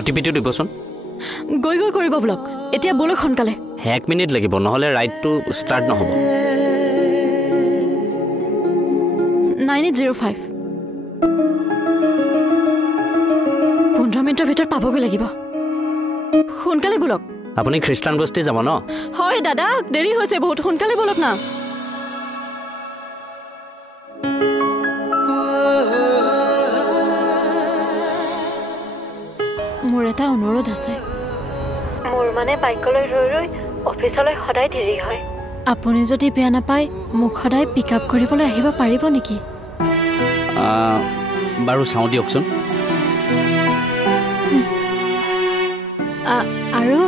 অটিপিটো দিবচোন গৈ গৈ কৰিব ব্লক এতিয়া বলক সোনকালে 1 মিনিট লাগিব নহলে ৰাইডটো ষ্টাৰ্ট নহব 9805 15 মিনিটৰ ভিতৰত পাবগৈ লাগিব সোনকালে বলক আপুনি খ্ৰীষ্টান বস্তি যাব ন হয় দাদা দেৰি হৈছে বহুত সোনকালে বলক না মোৰ এটা অনুৰোধ আছে মোৰ মানে বাইকলৈ ৰৈ ৰৈ অফিচলৈ সদায় দেৰি হয় আপুনি যদি বেয়া নাপায় মোক সদায় পিক আপ কৰিবলৈ আহিব পাৰিব নেকি বাৰু চাওঁ দিয়কচোন আৰু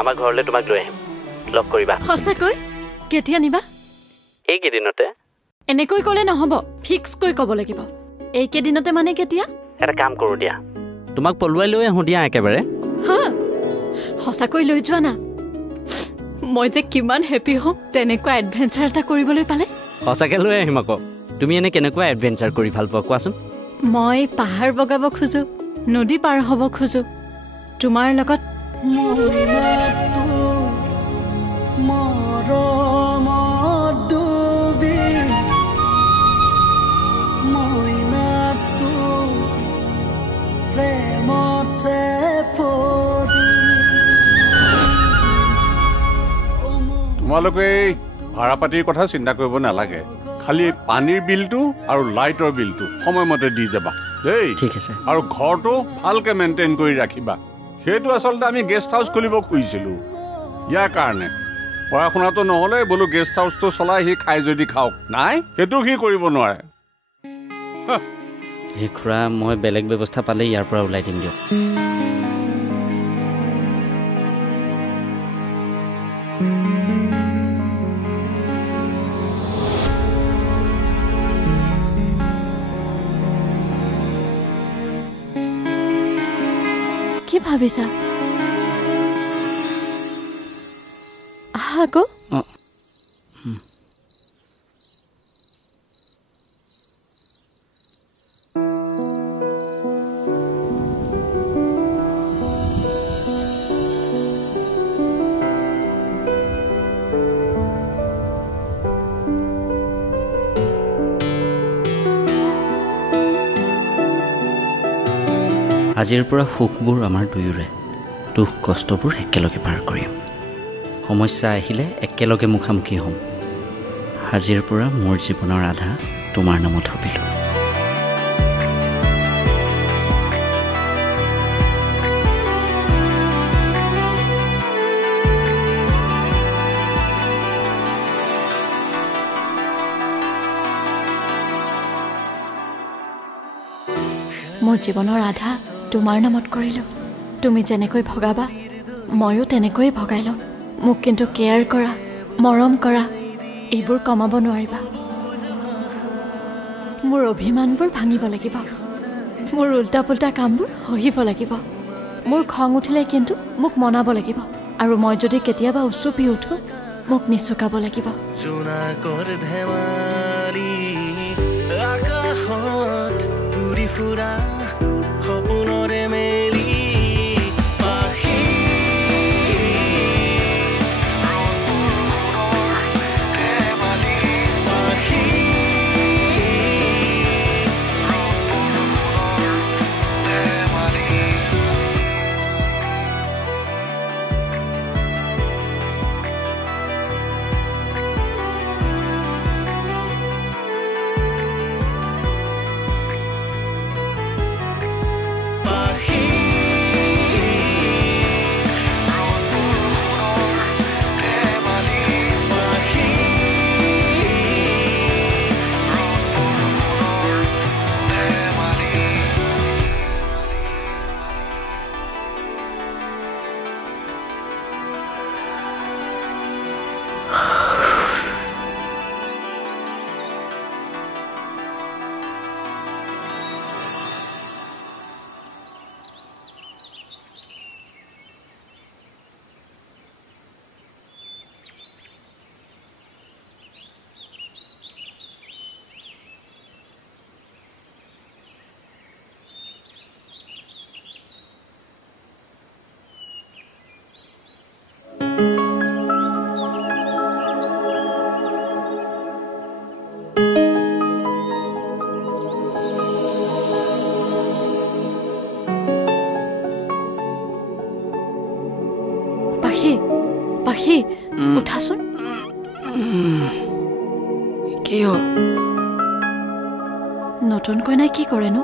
আমাৰ ঘৰলৈ তোমাক লৈ আহিম লগ কৰিবা সঁচাকৈ কেতিয়া নিবা এইকেইদিনতে এনেকৈ ক'লে নহ'ব ফিক্স কৈ ক'ব লাগিব এইকেইদিনতে মানে কেতিয়া এটা কাম কৰো দিয়া তোমাক পলুৱাই লৈ আহোঁ দিয়া একেবাৰে হা সঁচাকৈ লৈ যোৱা না মই যে কিমান হেপী হ'ম তেনেকুৱা এডভেঞ্চাৰ এটা কৰিবলৈ পালে সঁচাকৈ লৈ আহিম আকৌ তুমি এনে কেনেকুৱা এডভেঞ্চাৰ কৰি ভাল পোৱা কোৱাচোন মই পাহাৰ বগাব খোজো নদী পাৰ হ'ব খোজো তোমাৰ লগত তোমালোকে ভাড়া পাতিৰ কথা চিন্তা কৰিব নালাগে খালি পানীৰ বিলটো আৰু লাইটৰ বিলটো সময়মতে দি যাবা দেই ঠিক আছে আৰু ঘৰটো ভালকে মেইনটেইন কৰি ৰাখিবা সেইটো আচলতে আমি গেষ্ট হাউচ খুলিব খুজিছিলো ইয়াৰ কাৰণে পঢ়া শুনাটো নহ'লে বোলো গেষ্ট হাউচটো চলাই সি খাই যদি খাওক নাই সেইটো সি কৰিব নোৱাৰে এই খুৰা মই বেলেগ ব্যৱস্থা পালে ইয়াৰ পৰা ওলাই দিম দিয়ক কি ভাবিছা আকৌ আজিৰ পৰা সুখবোৰ আমাৰ দুয়োৰে দুখ কষ্টবোৰ একেলগে পাৰ কৰিম সমস্যা আহিলে একেলগে মুখামুখি হ'ম আজিৰ পৰা মোৰ জীৱনৰ আধা তোমাৰ নামত সঁপিলোঁ মোৰ জীৱনৰ আধা তোমাৰ নামত কৰিলোঁ তুমি যেনেকৈ ভগাবা ময়ো তেনেকৈয়ে ভগাই ল'ম মোক কিন্তু কেয়াৰ কৰা মৰম কৰা এইবোৰ কমাব নোৱাৰিবা মোৰ অভিমানবোৰ ভাঙিব লাগিব মোৰ উল্টা পুল্টা কামবোৰ সহিব লাগিব মোৰ খং উঠিলে কিন্তু মোক মনাব লাগিব আৰু মই যদি কেতিয়াবা উচুপি উঠো মোক নিচুকাব লাগিব সপোনৰে মেলি পাখি উঠাচোন কি হ'ল নতুন কইনাই কি কৰেনো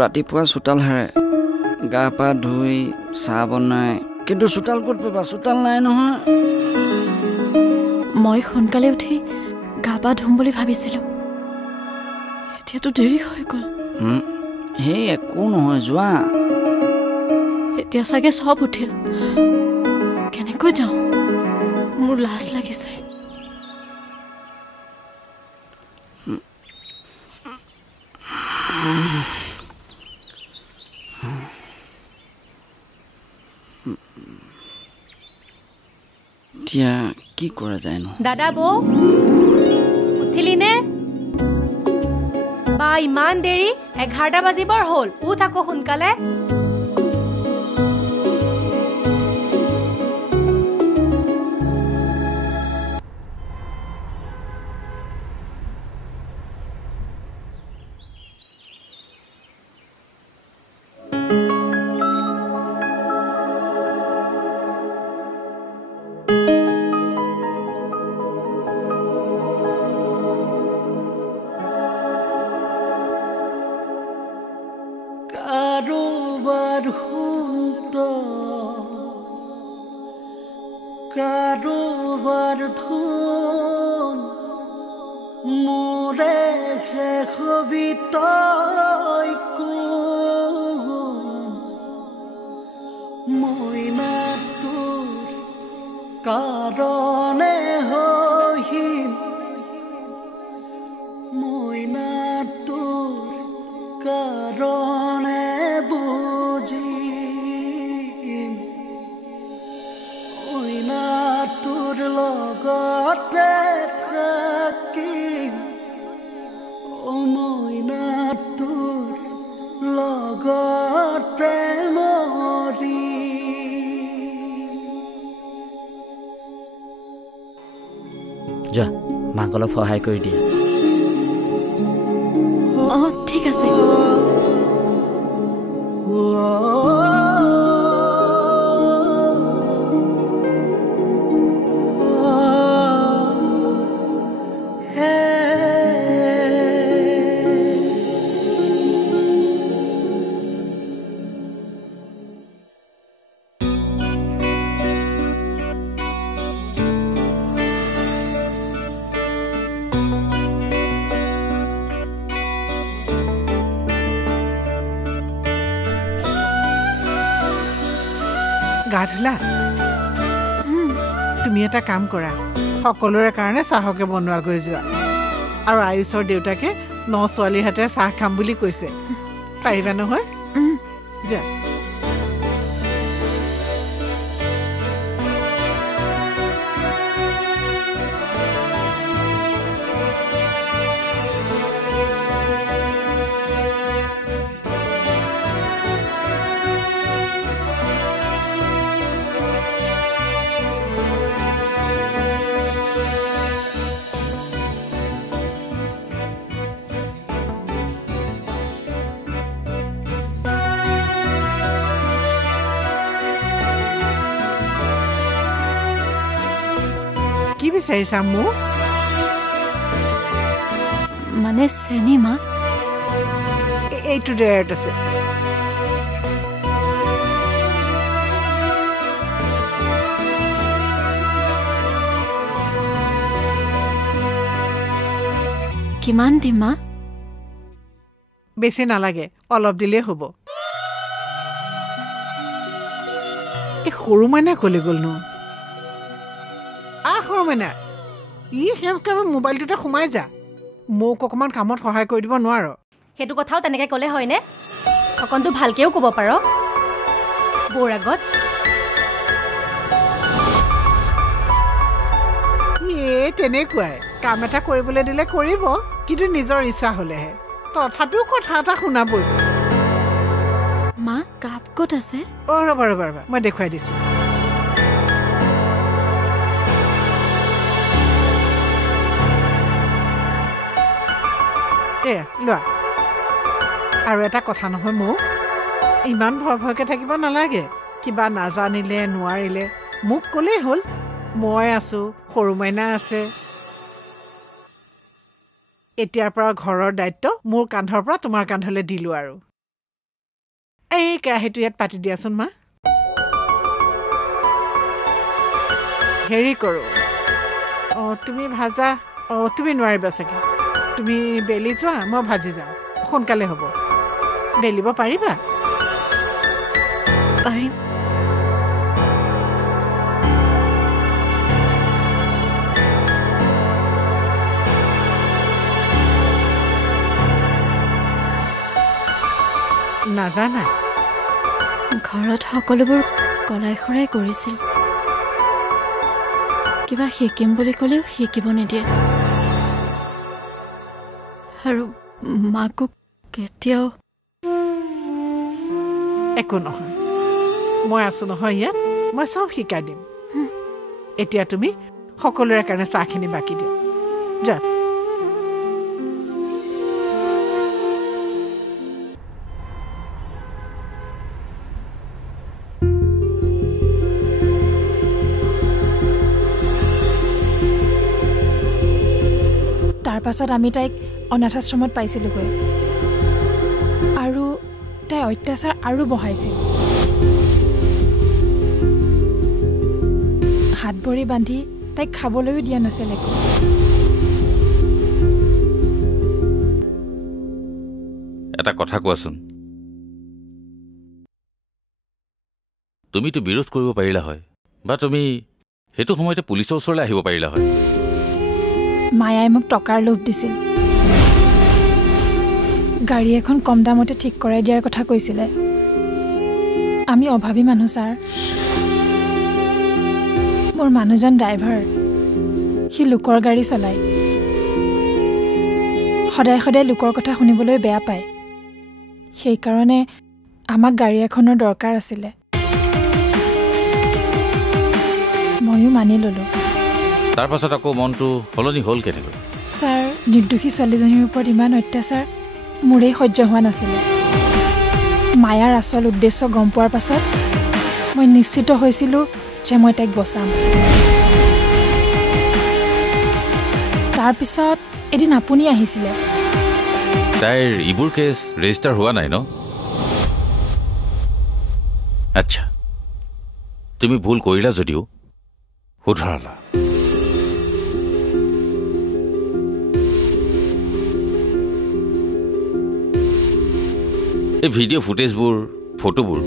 ৰাতিপুৱা চোতাল হাৰে গা পা ধুই চাহ বনাই কিন্তু চোতাল ক'ত পাবা চোতাল নাই নহয় মই সোনকালে উঠি গা পা ধুম বুলি ভাবিছিলোঁ এতিয়াতো দেৰি হৈ গ'ল সেই একো নহয় যোৱা এতিয়া চাগে চব উঠিল কেনেকৈ যাওঁ মোৰ লাজ লাগিছে এতিয়া কি কৰা যায় নো দাদা বৌ উঠিলি নে বা ইমান দেৰি 11টা বাজিবৰ হ'ল উঠ আকৌ সোনকালে কাৰোবাৰ ধন মোৰে শেষ বিতয় মইনা তোৰ কাৰণে হহিম মইনা তোৰ কাৰণে বুজিম মইনা তোৰ লগতে থাকিম মইনা তোৰ লগতে যোৱা মাক অলপ সহায় কৰি দিয়া অঁ ঠিক আছে গা ধুলা তুমি এটা কাম কৰা সকলোৰে কাৰণে চাহকে বনোৱা গৈ যোৱা আৰু আয়ুষৰ দেউতাকে 9 ছোৱালীৰ হাতে চাহ খাম বুলি কৈছে পাৰিবা নহয় যা কি বিচাৰিছা মোক মানে চেনিমা এইটো ডেয়াৰত আছে কিমান দিম মা বেছি নালাগে অলপ দিলেই হ'ব এই সৰু মাইনা কলে গ'ল নো সৰু মাইনা ই সেনেকৈ মোবাইলটোতে সোমাই যা মোক অকণমান কামত সহায় কৰি দিব নোৱাৰ সেইটো কথাও তেনেকৈ ক'লে হয়নে অকণটো ভালকৈও ক'ব পাৰ বৌৰ আগত তেনেকুৱাই কাম এটা কৰিবলৈ দিলে কৰিব কিন্তু নিজৰ ইচ্ছা হ'লেহে তথাপিও কথা এটা শুনাবই মা কাপ ক'ত আছে ৰ'বা মই দেখুৱাই দিছোঁ লোৱা আৰু এটা কথা নহয় মোক ইমান ভয়কৈ থাকিব নালাগে কিবা নাজানিলে নোৱাৰিলে মোক ক'লেই হ'ল মই আছোঁ সৰু মাইনা আছে এতিয়াৰ পৰা ঘৰৰ দায়িত্ব মোৰ কান্ধৰ পৰা তোমাৰ কান্ধলৈ দিলোঁ আৰু এই কেৰাহীটো ইয়াত পাতি দিয়াচোন মা হেৰি কৰোঁ তুমি ভাজা তুমি নোৱাৰিবা চাগে তুমি বেলি যোৱা মই ভাজি যাওঁ সোনকালে হ'ব বেলিব পাৰিবা পাৰিম নাজানা ঘৰত সকলোবোৰ কলাই খৰাই কৰিছিল কিবা শিকিম বুলি ক'লেও শিকিব নিদিয়ে আৰু মাকো কেতিয়াও একো নহয় মই আছোঁ নহয় ইয়াত মই চব শিকাই দিম এতিয়া তুমি সকলোৰে কাৰণে চাহখিনি বাকি দিয়া যা তাৰ পাছত আমি তাইক অনাথাশ্ৰমত পাইছিলোগৈ আৰু তাই অত্যাচাৰ আৰু বঢ়াইছিল হাত ভৰি বান্ধি তাইক খাবলৈও দিয়া নাছিল একো এটা কথা কোৱাচোন তুমিতো বিৰোধ কৰিব পাৰিলা হয় বা তুমি সেইটো সময়তে পুলিচৰ ওচৰলৈ আহিব পাৰিলা হয় মায়াই মোক টকাৰ লোভ দিছিল গাড়ী এখন কম দামতে ঠিক কৰাই দিয়াৰ কথা কৈছিলে আমি অভাৱী মানুহ ছাৰ মোৰ মানুহজন ড্ৰাইভাৰ সি লোকৰ গাড়ী চলায় সদায় সদায় লোকৰ কথা শুনিবলৈ বেয়া পায় সেইকাৰণে আমাক গাড়ী এখনৰ দৰকাৰ আছিলে ময়ো মানি ল'লোঁ তাৰ পাছত আকৌ মনটো সলনি হ'ল কেনেকৈ ছাৰ নিৰ্দোষী ছোৱালীজনীৰ ওপৰত ইমান অত্যাচাৰ মোৰেই সহ্য হোৱা নাছিলে মায়াৰ আচল উদ্দেশ্য গম পোৱাৰ পাছত মই নিশ্চিত হৈছিলোঁ যে মই তাইক বচাম তাৰপিছত এদিন আপুনি আহিছিলে তাইৰ ইবোৰ কেছ ৰেজিষ্টাৰ হোৱা নাই ন আচ্ছা তুমি ভুল কৰিলা যদিও শুধৰালা এই ভিডিঅ' ফুটেজবোৰ ফটোবোৰ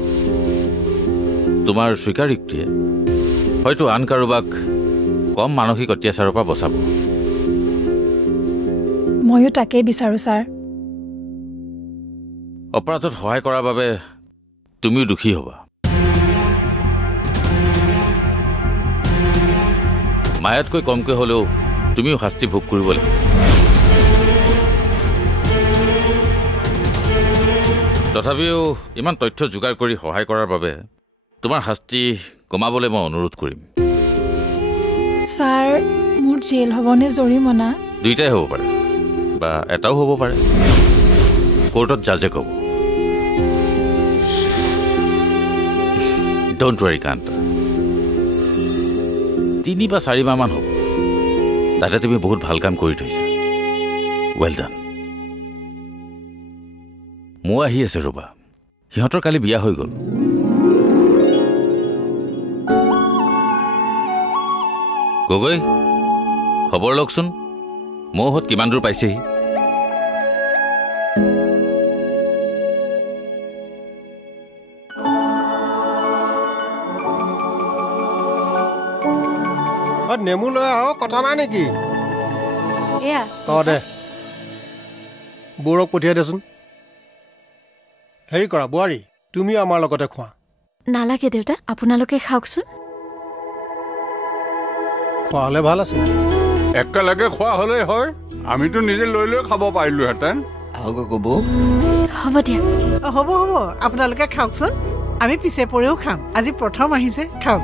তোমাৰ স্বীকাৰোক্তিয়ে হয়তো আন কাৰোবাক কম মানসিক অত্যাচাৰৰ পৰা বচাব ময়ো তাকেই বিচাৰোঁ ছাৰ অপৰাধত সহায় কৰাৰ বাবে তুমিও দুখী হ'বা মায়াতকৈ কমকৈ হ'লেও তুমিও শাস্তি ভোগ কৰিব লাগিব তথাপিও ইমান তথ্য যোগাৰ কৰি সহায় কৰাৰ বাবে তোমাৰ শাস্তি কমাবলৈ মই অনুৰোধ কৰিম ছাৰ মোৰ জেল হ'বনে জৰিমনা দুইটাই হ'ব পাৰে বা এটাও হ'ব পাৰে কোৰ্টত জাজে ক'ব ডোণ্ট ৱাৰি কান্তা 3 বা 4 মাহমান হ'ব তাতে তুমি বহুত ভাল কাম কৰি থৈছা ৱেল ডান মই আহি আছে ৰবা সিহঁতৰ কালি বিয়া হৈ গ'ল গগৈ খবৰ লওকচোন মৌহত কিমান দূৰ পাইছেহি নেমু লৈ আহ কথা নাই নেকি এয়া দে বৌৰক পঠিয়াই দেচোন হেৰি কৰা বোৱাৰী তুমি আমাৰ লগতে খোৱা নালাগে দেউতা আপোনালোকে খাওকচোন খোৱালে ভাল আছে একেলগে খোৱা হ'লেই হয় আমিতো নিজে লৈ লৈ খাব পাৰিলোহেঁতেন হ'ব দিয়া হ'ব হ'ব আপোনালোকে খাওকচোন আমি পিছে পৰেও খাম আজি প্ৰথম আহিছে খাওক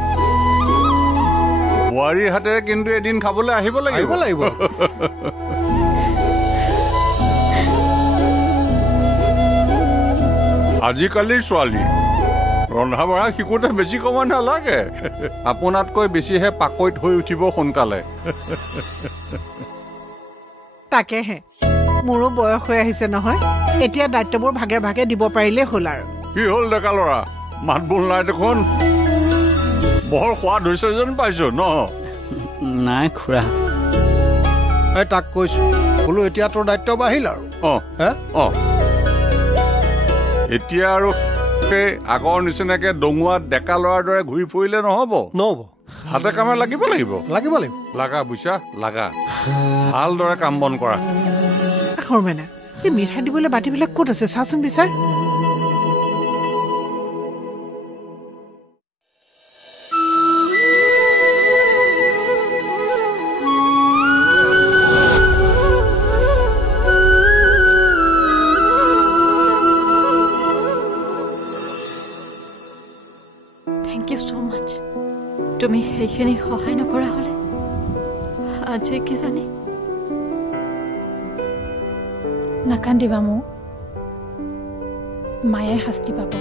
বোৱাৰীৰ হাতেৰে কিন্তু এদিন খাবলৈ আহিব লাগিব আজিকালিৰ ছোৱালী ৰন্ধা বঢ়া শিকোঁতে বেছি সময় নালাগে আপোনাতকৈ বেছিহে পাকৈত হৈ উঠিব সোনকালে তাকেহে মোৰো বয়স হৈ আহিছে নহয় এতিয়া দায়িত্ববোৰ ভাগে ভাগে দিব পাৰিলেই হ'ল আৰু কি হ'ল ডেকা ল'ৰা মাত বোল নাই দেখোন বৰ সোৱাদ হৈছে যেন পাইছো ন নাই খুৰা এই তাক কৈছো বোলো এতিয়া তোৰ দায়িত্ব বাঢ়িল আৰু এতিয়া আৰু আগৰ নিচিনাকে ডঙুৱাত ডেকা ল'ৰাৰ দৰে ঘূৰি ফুৰিলে নহ'ব হাতে কামে লাগিব লাগা বুইছা লাগা ভালদৰে কাম বন কৰা সৰমেনা এই মিঠাই দিবলৈ বাতিবিলাক ক'ত আছে চাচোন বিচাৰ Thank you so much. তুমি সেইখিনি সহায় নকৰা হ'লে আজি কি জানি নাকান্দিবা মোক মায়ে শাস্তি পাব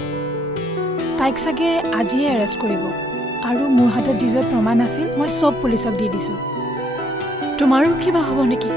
তাইক চাগে আজিয়ে এৰেষ্ট কৰিব আৰু মোৰ হাতত যি প্ৰমাণ আছিল মই চব পুলিচক দি দিছোঁ তোমাৰো কিবা হ'ব নেকি